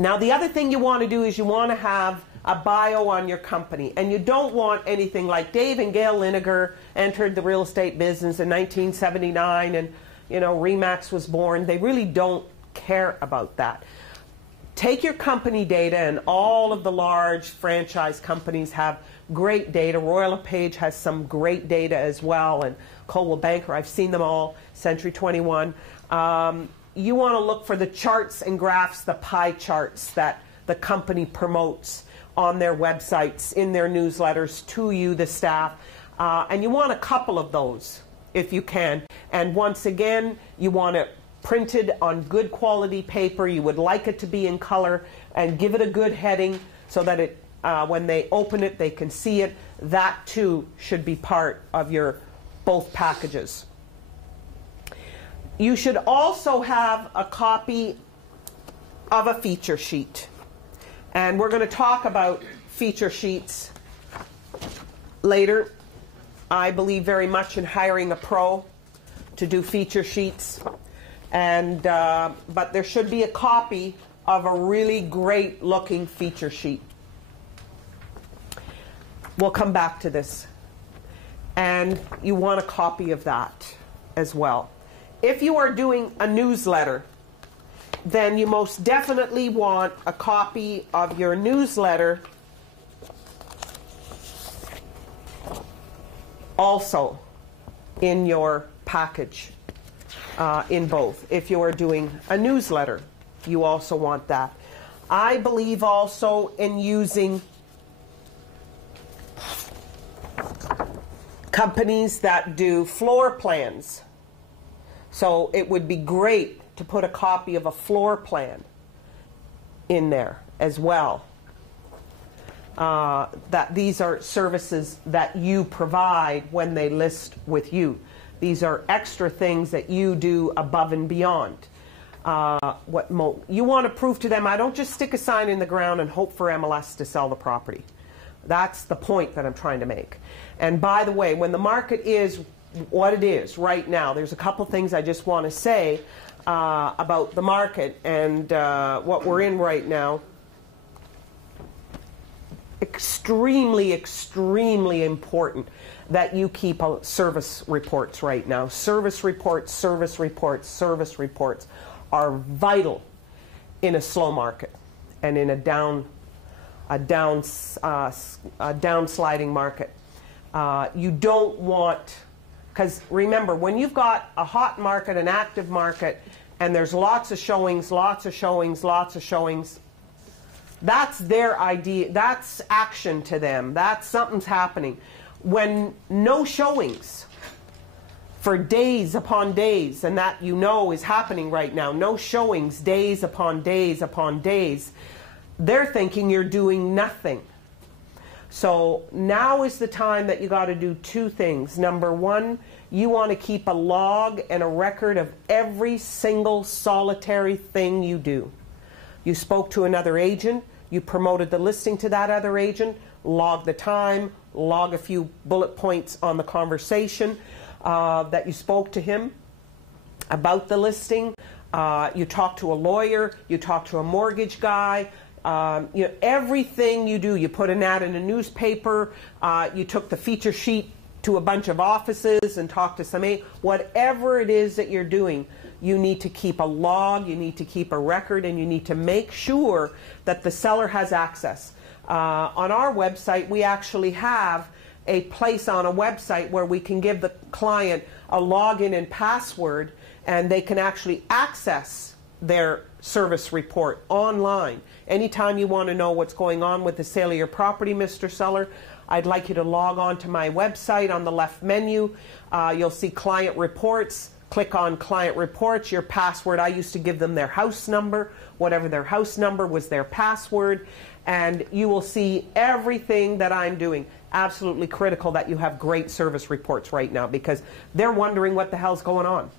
Now, the other thing you want to do is you want to have a bio on your company, and you don't want anything like Dave and Gail Linegar entered the real estate business in 1979 and, you know, Remax was born. They really don't care about that. Take your company data, and all of the large franchise companies have great data. Royal LePage has some great data as well, and Coldwell Banker, I've seen them all, Century 21. You want to look for the charts and graphs, the pie charts that the company promotes on their websites, in their newsletters, to you, the staff. And you want a couple of those if you can. And once again, you want it printed on good quality paper. You would like it to be in color, and give it a good heading so that it, when they open it, they can see it. That too should be part of your both packages. You should also have a copy of a feature sheet. And we're going to talk about feature sheets later. I believe very much in hiring a pro to do feature sheets. And but there should be a copy of a really great looking feature sheet. We'll come back to this. And you want a copy of that as well. If you are doing a newsletter, then you most definitely want a copy of your newsletter also in your package, in both. If you are doing a newsletter, you also want that. I believe also in using companies that do floor plans. So it would be great to put a copy of a floor plan in there as well. That these are services that you provide when they list with you. These are extra things that you do above and beyond. You want to prove to them, I don't just stick a sign in the ground and hope for MLS to sell the property. That's the point that I'm trying to make. And by the way, when the market is what it is right now, there's a couple things I just want to say about the market and what we're in right now. Extremely, extremely important that you keep service reports right now. Service reports, service reports, service reports are vital in a slow market and in a downsliding market. You don't want, because remember, when you've got a hot market, an active market, and there's lots of showings, lots of showings, lots of showings, that's their idea. That's action to them. That's something's happening. When no showings for days upon days, and that you know is happening right now, no showings days upon days upon days, they're thinking you're doing nothing. So now is the time that you got to do two things. Number one, you want to keep a log and a record of every single solitary thing you do. You spoke to another agent, you promoted the listing to that other agent, log the time, log a few bullet points on the conversation that you spoke to him about the listing. You talked to a lawyer, you talked to a mortgage guy. You know, everything you do, you put an ad in a newspaper, you took the feature sheet to a bunch of offices and talked to some whatever it is that you're doing, you need to keep a log, you need to keep a record, and you need to make sure that the seller has access. On our website, we actually have a place on a website where we can give the client a login and password, and they can actually access their service report online. Anytime you want to know what's going on with the sale of your property, Mr. Seller, I'd like you to log on to my website. On the left menu, you'll see client reports. Click on client reports, your password. I used to give them their house number. Whatever their house number was their password. And you will see everything that I'm doing. Absolutely critical that you have great service reports right now, because they're wondering what the hell's going on.